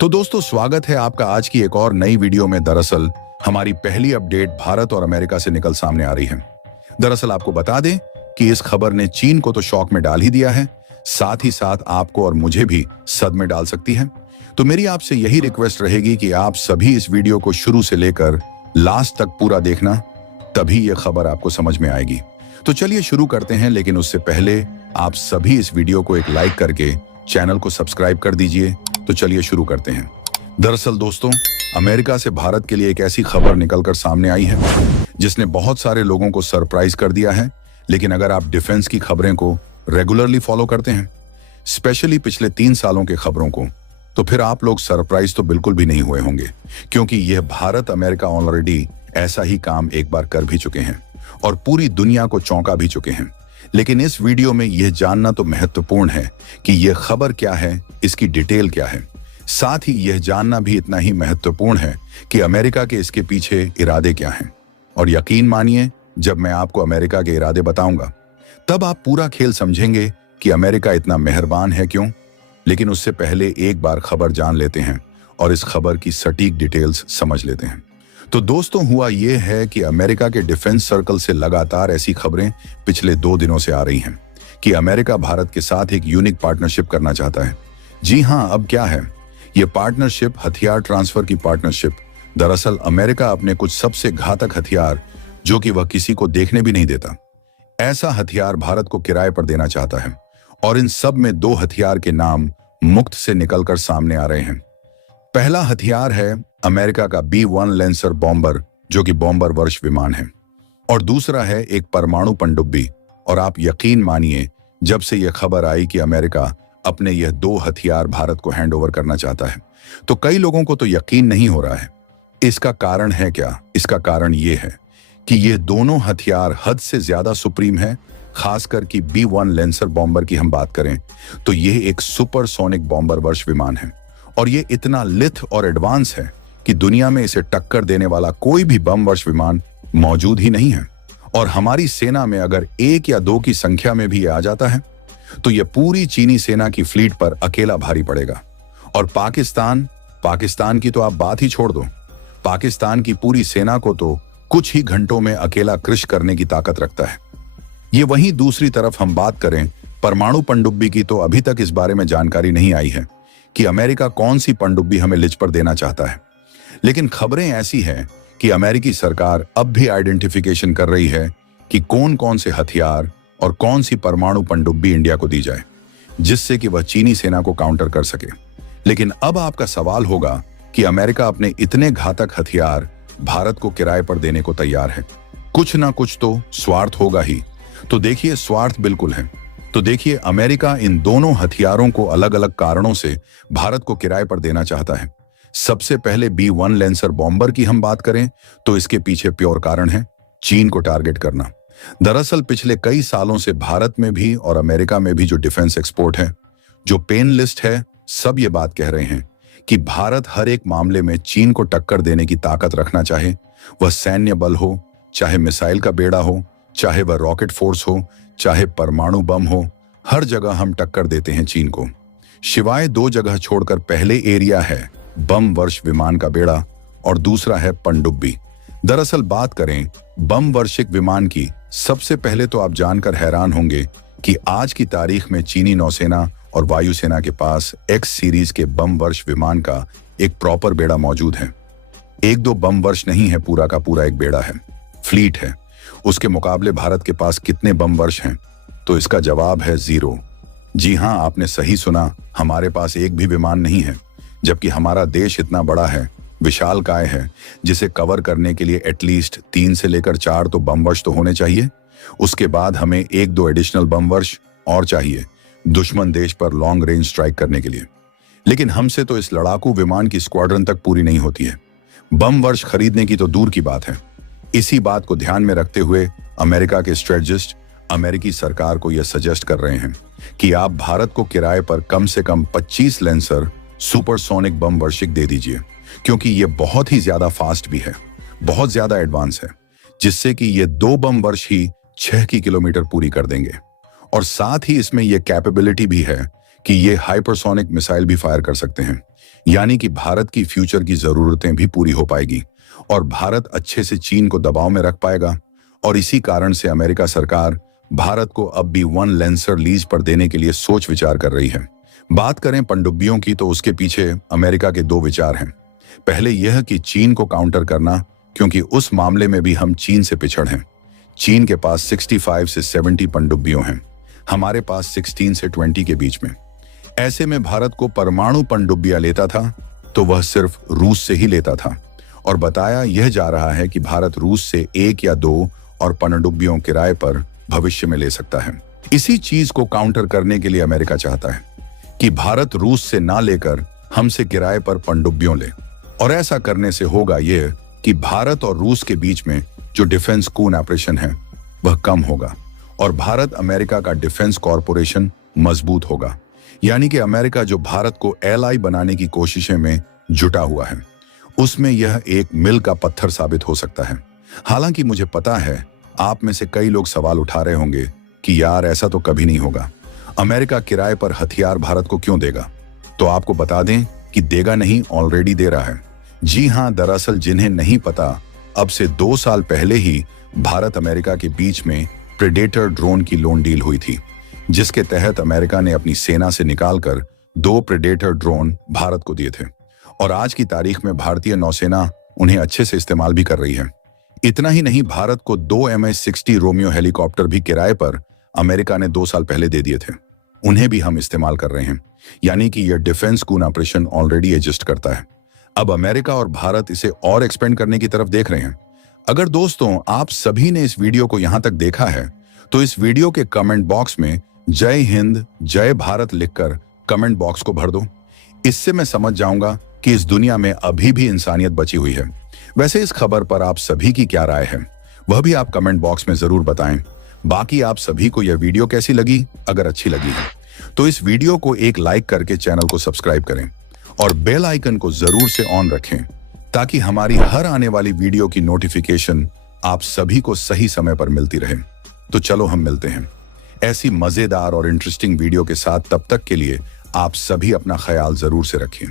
तो दोस्तों, स्वागत है आपका आज की एक और नई वीडियो में। दरअसल हमारी पहली अपडेट भारत और अमेरिका से निकल सामने आ रही है। दरअसल आपको बता दें कि इस खबर ने चीन को तो शॉक में डाल ही दिया है, साथ ही साथ आपको और मुझे भी सदमे डाल सकती है। तो मेरी आपसे यही रिक्वेस्ट रहेगी कि आप सभी इस वीडियो को शुरू से लेकर लास्ट तक पूरा देखना, तभी यह खबर आपको समझ में आएगी। तो चलिए शुरू करते हैं, लेकिन उससे पहले आप सभी इस वीडियो को एक लाइक करके चैनल को सब्सक्राइब कर दीजिए। तो चलिए शुरू करते हैं। दरअसल दोस्तों, अमेरिका से भारत के लिए एक ऐसी खबर निकलकर सामने आई है जिसने बहुत सारे लोगों को सरप्राइज कर दिया है। लेकिन अगर आप डिफेंस की खबरें को रेगुलरली फॉलो करते हैं, स्पेशली पिछले 3 सालों के खबरों को, तो फिर आप लोग सरप्राइज तो बिल्कुल भी नहीं हुए होंगे, क्योंकि यह भारत अमेरिका ऑलरेडी ऐसा ही काम एक बार कर भी चुके हैं और पूरी दुनिया को चौंका भी चुके हैं। लेकिन इस वीडियो में यह जानना तो महत्वपूर्ण है कि यह खबर क्या है, इसकी डिटेल क्या है। साथ ही यह जानना भी इतना ही महत्वपूर्ण है कि अमेरिका के इसके पीछे इरादे क्या हैं। और यकीन मानिए, जब मैं आपको अमेरिका के इरादे बताऊंगा, तब आप पूरा खेल समझेंगे कि अमेरिका इतना मेहरबान है क्यों। लेकिन उससे पहले एक बार खबर जान लेते हैं और इस खबर की सटीक डिटेल्स समझ लेते हैं। तो दोस्तों, हुआ यह है कि अमेरिका के डिफेंस सर्कल से लगातार ऐसी खबरें पिछले 2 दिनों से आ रही हैं कि अमेरिका भारत के साथ एक यूनिक पार्टनरशिप करना चाहता है। जी हां, अब क्या है यह पार्टनरशिप? हथियार ट्रांसफर की पार्टनरशिप। दरअसल अमेरिका अपने कुछ सबसे घातक हथियार, जो कि वह किसी को देखने भी नहीं देता, ऐसा हथियार भारत को किराए पर देना चाहता है। और इन सब में 2 हथियार के नाम मुक्त से निकलकर सामने आ रहे हैं। पहला हथियार है अमेरिका का B-1 लैंसर बॉम्बर, जो कि बॉम्बर वर्ष विमान है, और दूसरा है एक परमाणु पनडुब्बी। और आप यकीन मानिए, जब से यह खबर आई कि अमेरिका अपने यह 2 हथियार भारत को हैंडओवर करना चाहता है, तो कई लोगों को तो यकीन नहीं हो रहा है। इसका कारण है क्या? इसका कारण यह है कि ये दोनों हथियार हद से ज्यादा सुप्रीम है। खासकर कि B-1 लैंसर बॉम्बर की हम बात करें तो यह एक सुपरसोनिक बॉम्बर वर्ष विमान है, और ये इतना लिथ और एडवांस है कि दुनिया में इसे टक्कर देने वाला कोई भी बम वर्ष विमान मौजूद ही नहीं है। और हमारी सेना में अगर 1 या 2 की संख्या में भी आ जाता है, तो यह पूरी चीनी सेना की फ्लीट पर अकेला भारी पड़ेगा। और पाकिस्तान की तो आप बात ही छोड़ दो। पाकिस्तान की पूरी सेना को तो कुछ ही घंटों में अकेला क्रश करने की ताकत रखता है। ये वहीं दूसरी तरफ हम बात करें परमाणु पनडुब्बी की, तो अभी तक इस बारे में जानकारी नहीं आई है कि अमेरिका कौन सी पनडुब्बी हमें लिज पर देना चाहता है। लेकिन खबरें ऐसी हैं कि अमेरिकी सरकार अब भी आइडेंटिफिकेशन कर रही है कि कौन कौन से हथियार और कौन सी परमाणु पनडुब्बी इंडिया को दी जाए, जिससे कि वह चीनी सेना को काउंटर कर सके। लेकिन अब आपका सवाल होगा कि अमेरिका अपने इतने घातक हथियार भारत को किराए पर देने को तैयार है। कुछ ना कुछ तो स्वार्थ होगा ही। तो देखिए, स्वार्थ बिल्कुल है। तो देखिए, अमेरिका इन दोनों हथियारों को अलग अलग कारणों से भारत को किराए पर देना चाहता है। सबसे पहले B-1 लैंसर बॉम्बर की हम बात करें तो इसके पीछे प्योर कारण है चीन को टारगेट करना। दरअसल पिछले कई सालों से भारत में भी और अमेरिका में भी जो डिफेंस एक्सपोर्ट है, जो पेन लिस्ट है, सब ये बात कह रहे हैं कि भारत हर एक मामले में चीन को टक्कर देने की ताकत रखना चाहे, वह सैन्य बल हो, चाहे मिसाइल का बेड़ा हो, चाहे वह रॉकेट फोर्स हो, चाहे परमाणु बम हो, हर जगह हम टक्कर देते हैं चीन को। शिवाय 2 जगह छोड़कर पहले एरिया है बम वर्ष विमान का बेड़ा और दूसरा है पनडुब्बी। दरअसल बात करें बम वर्षिक विमान की, सबसे पहले तो आप जानकर हैरान होंगे कि आज की तारीख में चीनी नौसेना और वायुसेना के पास X सीरीज के बम वर्ष विमान का एक प्रॉपर बेड़ा मौजूद है। 1-2 बम वर्ष नहीं है, पूरा का पूरा एक बेड़ा है, फ्लीट है। उसके मुकाबले भारत के पास कितने बम वर्ष हैं? तो इसका जवाब है 0। जी हां, आपने सही सुना, हमारे पास एक भी विमान नहीं है। जबकि हमारा देश इतना बड़ा है, विशालकाय है, जिसे कवर करने के लिए एटलीस्ट 3 से लेकर 4 तो बम वर्ष तो होने चाहिए। उसके बाद हमें 1-2 एडिशनल बम वर्ष और चाहिए दुश्मन देश पर लॉन्ग रेंज स्ट्राइक करने के लिए। लेकिन हमसे तो इस लड़ाकू विमान की स्क्वाड्रन तक पूरी नहीं होती है। बम वर्ष खरीदने की तो दूर की बात है। इसी बात को ध्यान में रखते हुए अमेरिका के स्ट्रेटजिस्ट अमेरिकी सरकार को यह सजेस्ट कर रहे हैं कि आप भारत को किराए पर कम से कम 25 लैंसर सुपरसोनिक बम वर्षिक दे दीजिए, क्योंकि यह बहुत ही ज्यादा फास्ट भी है, बहुत ज्यादा एडवांस है, जिससे कि ये 2 बम वर्ष ही 6 की किलोमीटर पूरी कर देंगे। और साथ ही इसमें यह कैपेबिलिटी भी है कि ये हाइपरसोनिक मिसाइल भी फायर कर सकते हैं। यानी कि भारत की फ्यूचर की जरूरतें भी पूरी हो पाएगी और भारत अच्छे से चीन को दबाव में रख पाएगा। और इसी कारण से अमेरिका सरकार भारत को अब भी 1 लैंसर लीज पर देने के लिए सोच विचार कर रही है। बात करें पनडुब्बियों की तो उसके पीछे अमेरिका के 2 विचार हैं। पहले यह कि चीन को काउंटर करना, क्योंकि उस मामले में भी हम चीन से पिछड़ हैं। चीन के पास 65 से 70 पनडुब्बियों हैं, हमारे पास 16 से 20 के बीच में। ऐसे में भारत को परमाणु पनडुब्बियां लेता था तो वह सिर्फ रूस से ही लेता था, और बताया यह जा रहा है कि भारत रूस से 1 या 2 और पनडुब्बियों किराए पर भविष्य में ले सकता है। इसी चीज को काउंटर करने के लिए अमेरिका चाहता है कि भारत रूस से ना लेकर हमसे किराए पर पनडुब्बियों ले, और ऐसा करने से होगा यह कि भारत और रूस के बीच में जो डिफेंस कूनैपरेशन है वह कम होगा और भारत अमेरिका का डिफेंस कॉरपोरेशन मजबूत होगा। यानी कि अमेरिका जो भारत को एलाई बनाने की कोशिशें में जुटा हुआ है, उसमें यह एक मील का पत्थर साबित हो सकता है। हालांकि मुझे पता है आप में से कई लोग सवाल उठा रहे होंगे कि यार ऐसा तो कभी नहीं होगा, अमेरिका किराए पर हथियार भारत को क्यों देगा? तो आपको बता दें कि देगा नहीं, ऑलरेडी दे रहा है। जी हां, दरअसल जिन्हें नहीं पता, अब से 2 साल पहले ही भारत अमेरिका के बीच में प्रेडेटर ड्रोन की लोन डील हुई थी, जिसके तहत अमेरिका ने अपनी सेना से निकालकर 2 प्रेडेटर ड्रोन भारत को दिए थे, और आज की तारीख में भारतीय नौसेना उन्हें अच्छे से इस्तेमाल भी कर रही है। इतना ही नहीं, भारत को 2 MH-60 रोमियो हेलीकॉप्टर भी किराए पर अमेरिका ने 2 साल पहले दे दिए थे, उन्हें भी हम इस्तेमाल कर रहे हैं। यानी कि यह डिफेंस कूनैपरेशन ऑलरेडी एग्जिस्ट करता है। अब अमेरिका और भारत इसे और एक्सपेंड करने की तरफ देख रहे हैं। अगर दोस्तों आप सभी ने इस वीडियो को यहां तक देखा है तो इस वीडियो के कमेंट बॉक्स में जय हिंद जय भारत लिखकर कमेंट बॉक्स को भर दो। इससे मैं समझ जाऊंगा कि इस दुनिया में अभी भी इंसानियत बची हुई है। वैसे इस खबर पर आप सभी की क्या राय है वह भी आप कमेंट बॉक्स में जरूर बताएं। बाकी आप सभी को यह वीडियो कैसी लगी? अगर अच्छी लगी है तो इस वीडियो को एक लाइक करके चैनल को सब्सक्राइब करें और बेल आइकन को जरूर से ऑन रखें, ताकि हमारी हर आने वाली वीडियो की नोटिफिकेशन आप सभी को सही समय पर मिलती रहे। तो चलो हम मिलते हैं ऐसी मजेदार और इंटरेस्टिंग वीडियो के साथ। तब तक के लिए आप सभी अपना ख्याल जरूर से रखें।